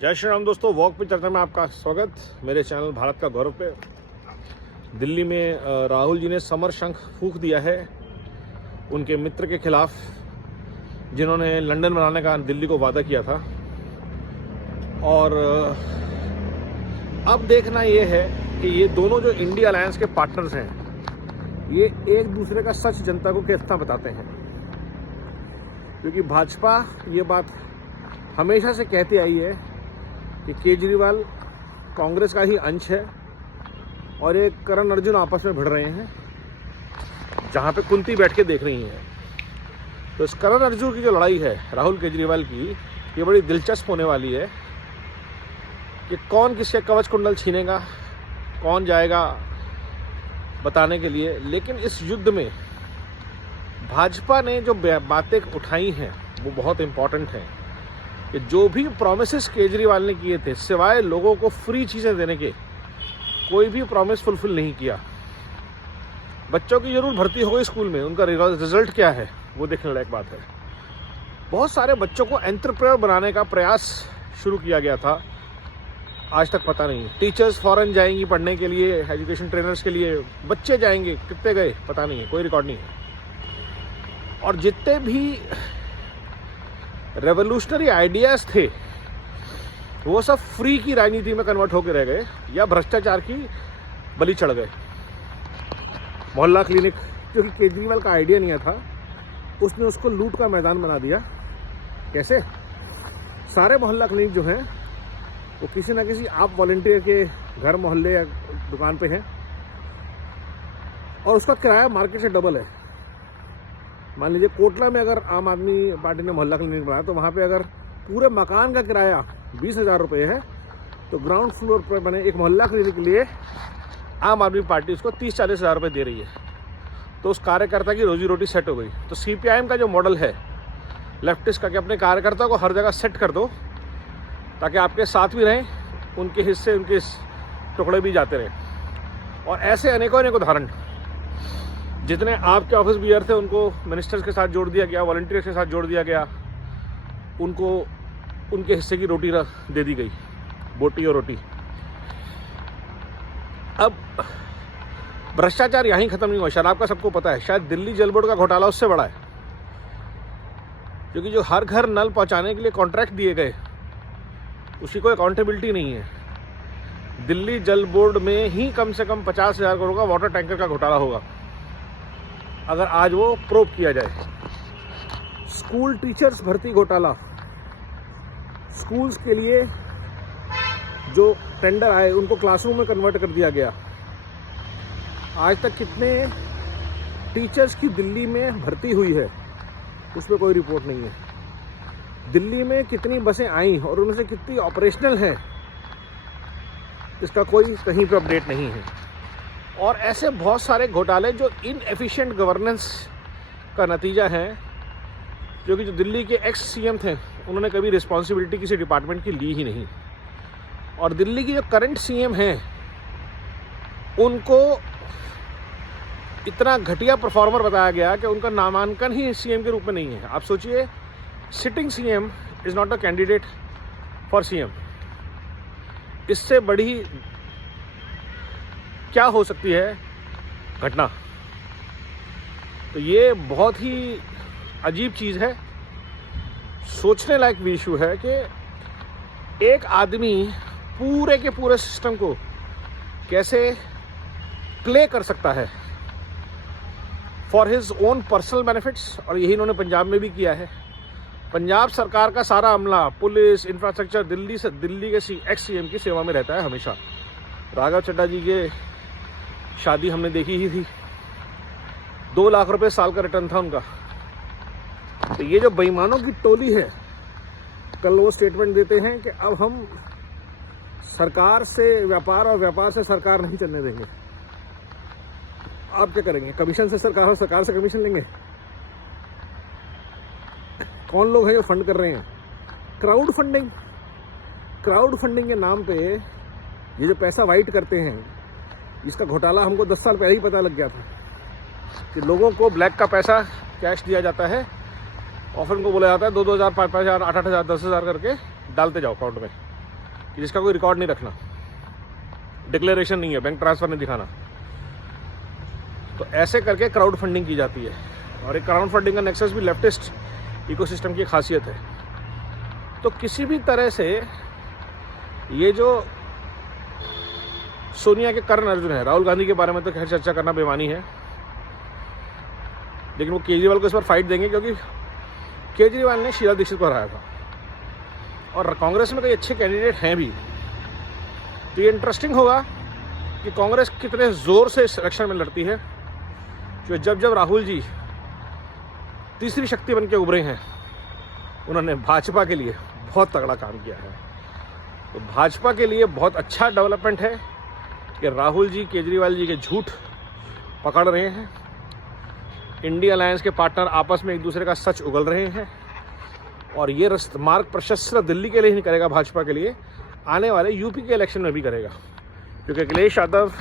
जय श्री राम दोस्तों, वॉक पे चर्चा में आपका स्वागत। मेरे चैनल भारत का गौरव पे दिल्ली में राहुल जी ने समर शंख फूंक दिया है उनके मित्र के खिलाफ, जिन्होंने लंदन बनाने का दिल्ली को वादा किया था। और अब देखना ये है कि ये दोनों जो इंडिया अलायंस के पार्टनर्स हैं, ये एक दूसरे का सच जनता को कितना बताते हैं। क्योंकि भाजपा ये बात हमेशा से कहती आई है कि केजरीवाल कांग्रेस का ही अंश है और एक करण अर्जुन आपस में भिड़ रहे हैं, जहां पे कुंती बैठ के देख रही हैं। तो इस करण अर्जुन की जो लड़ाई है राहुल केजरीवाल की, ये बड़ी दिलचस्प होने वाली है कि कौन किसके कवच कुंडल छीनेगा, कौन जाएगा बताने के लिए। लेकिन इस युद्ध में भाजपा ने जो बातें उठाई हैं वो बहुत इंपॉर्टेंट हैं कि जो भी प्रॉमिसेस केजरीवाल ने किए थे, सिवाय लोगों को फ्री चीज़ें देने के, कोई भी प्रॉमिस फुलफिल नहीं किया। बच्चों की जरूर भर्ती हो गई स्कूल में, उनका रिजल्ट क्या है वो देखने लायक बात है। बहुत सारे बच्चों को एंटरप्रेन्योर बनाने का प्रयास शुरू किया गया था, आज तक पता नहीं। टीचर्स फॉरेन जाएंगी पढ़ने के लिए, एजुकेशन ट्रेनर्स के लिए, बच्चे जाएंगे, कितने गए पता नहीं है, कोई रिकॉर्ड नहीं है। और जितने भी रेवोल्यूशनरी आइडियाज थे वो सब फ्री की राजनीति में कन्वर्ट होकर रह गए या भ्रष्टाचार की बलि चढ़ गए। मोहल्ला क्लिनिक, जो कि केजरीवाल का आइडिया नहीं था, उसने उसको लूट का मैदान बना दिया। कैसे? सारे मोहल्ला क्लिनिक जो हैं वो किसी ना किसी आप वॉलंटियर के घर, मोहल्ले या दुकान पे हैं, और उसका किराया मार्केट से डबल है। मान लीजिए कोटला में अगर आम आदमी पार्टी ने मोहल्ला क्लिनिक बनाया, तो वहाँ पे अगर पूरे मकान का किराया 20,000 रुपये है, तो ग्राउंड फ्लोर पर बने एक मोहल्ला क्लिनिक के लिए आम आदमी पार्टी उसको 30-40 हज़ार रुपये दे रही है। तो उस कार्यकर्ता की रोजी रोटी सेट हो गई। तो CPIM का जो मॉडल है लेफ्टिस्ट का, कि अपने कार्यकर्ता को हर जगह सेट कर दो ताकि आपके साथ भी रहें, उनके हिस्से, उनके टुकड़े भी जाते रहें। और ऐसे अनेकों उदाहरण, जितने आपके ऑफिस बियर थे उनको मिनिस्टर्स के साथ जोड़ दिया गया, वॉलंटियर्स के साथ जोड़ दिया गया, उनको उनके हिस्से की रोटी दे दी गई, बोटी और रोटी। अब भ्रष्टाचार यहीं खत्म नहीं हुआ। शराब का सबको पता है, शायद दिल्ली जल बोर्ड का घोटाला उससे बड़ा है, क्योंकि जो हर घर नल पहुंचाने के लिए कॉन्ट्रैक्ट दिए गए, उसकी कोई अकाउंटेबिलिटी नहीं है। दिल्ली जल बोर्ड में ही कम से कम 50,000 करोड़ का वाटर टैंकर का घोटाला होगा अगर आज वो प्रोब किया जाए। स्कूल टीचर्स भर्ती घोटाला, स्कूल्स के लिए जो टेंडर आए उनको क्लासरूम में कन्वर्ट कर दिया गया। आज तक कितने टीचर्स की दिल्ली में भर्ती हुई है उस पर कोई रिपोर्ट नहीं है। दिल्ली में कितनी बसें आई और उनमें से कितनी ऑपरेशनल हैं, इसका कोई कहीं पर अपडेट नहीं है। और ऐसे बहुत सारे घोटाले जो इनएफिशिएंट गवर्नेंस का नतीजा है, जो कि जो दिल्ली के एक्स CM थे, उन्होंने कभी रिस्पॉन्सिबिलिटी किसी डिपार्टमेंट की ली ही नहीं। और दिल्ली की जो करंट CM हैं, उनको इतना घटिया परफॉर्मर बताया गया कि उनका नामांकन ही CM के रूप में नहीं है। आप सोचिए, sitting CM is not a candidate for CM। इससे बड़ी क्या हो सकती है घटना? तो ये बहुत ही अजीब चीज़ है, सोचने लायक भी इशू है कि एक आदमी पूरे के पूरे सिस्टम को कैसे प्ले कर सकता है for his own personal benefits. और यही इन्होंने पंजाब में भी किया है। पंजाब सरकार का सारा अमला, पुलिस, इंफ्रास्ट्रक्चर दिल्ली के एक्स CM की सेवा में रहता है हमेशा। राघव चड्ढा जी के शादी हमने देखी ही थी, 2 लाख रुपए साल का रिटर्न था उनका। तो ये जो बेईमानों की टोली है, कल वो स्टेटमेंट देते हैं कि अब हम सरकार से व्यापार और व्यापार से सरकार नहीं चलने देंगे। आप क्या करेंगे? कमीशन से सरकार और सरकार से कमीशन लेंगे? कौन लोग हैं जो फंड कर रहे हैं? Crowd funding. क्राउड फंडिंग के नाम पे ये जो पैसा वाइट करते हैं, इसका घोटाला हमको 10 साल पहले ही पता लग गया था कि लोगों को ब्लैक का पैसा कैश दिया जाता है और फिर उनको बोला जाता है 2-2 हज़ार, 5-5 हज़ार, 8-8 हज़ार, 10 हज़ार करके डालते जाओ अकाउंट में। जिसका कोई रिकॉर्ड नहीं रखना, डिक्लेरेशन नहीं है, बैंक ट्रांसफ़र नहीं दिखाना। तो ऐसे करके क्राउड फंडिंग की जाती है, और एक क्राउड फंडिंग का नेक्सस भी लेफ्टिस्ट इकोसिस्टम की खासियत है। तो किसी भी तरह से ये जो सोनिया के करण अर्जुन है, राहुल गांधी के बारे में तो खैर चर्चा करना बेमानी है, लेकिन वो केजरीवाल को इस पर फाइट देंगे, क्योंकि केजरीवाल ने शीला दीक्षित को हराया था और कांग्रेस में कई अच्छे कैंडिडेट हैं भी। तो ये इंटरेस्टिंग होगा कि कांग्रेस कितने ज़ोर से इस इलेक्शन में लड़ती है, जो जब राहुल जी तीसरी शक्ति बन के उभरे हैं, उन्होंने भाजपा के लिए बहुत तगड़ा काम किया है। तो भाजपा के लिए बहुत अच्छा डेवलपमेंट है कि राहुल जी केजरीवाल जी के झूठ पकड़ रहे हैं, इंडिया अलायंस के पार्टनर आपस में एक दूसरे का सच उगल रहे हैं, और ये मार्ग प्रशस्त दिल्ली के लिए ही नहीं करेगा, भाजपा के लिए आने वाले यूपी के इलेक्शन में भी करेगा। क्योंकि अखिलेश यादव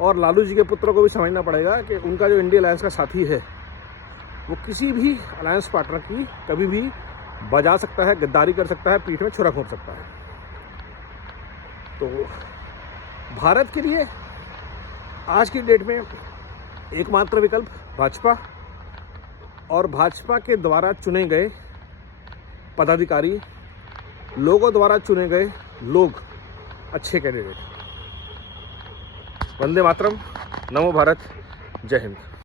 और लालू जी के पुत्रों को भी समझना पड़ेगा कि उनका जो इंडिया अलायंस का साथी है, वो किसी भी अलायंस पार्टनर की कभी भी बजा सकता है, गद्दारी कर सकता है, पीठ में छुरा घोंप सकता है। तो भारत के लिए आज की डेट में एकमात्र विकल्प भाजपा, और भाजपा के द्वारा चुने गए पदाधिकारी, लोगों द्वारा चुने गए लोग, अच्छे कैंडिडेट। वंदे मातरम, नमो भारत, जय हिंद।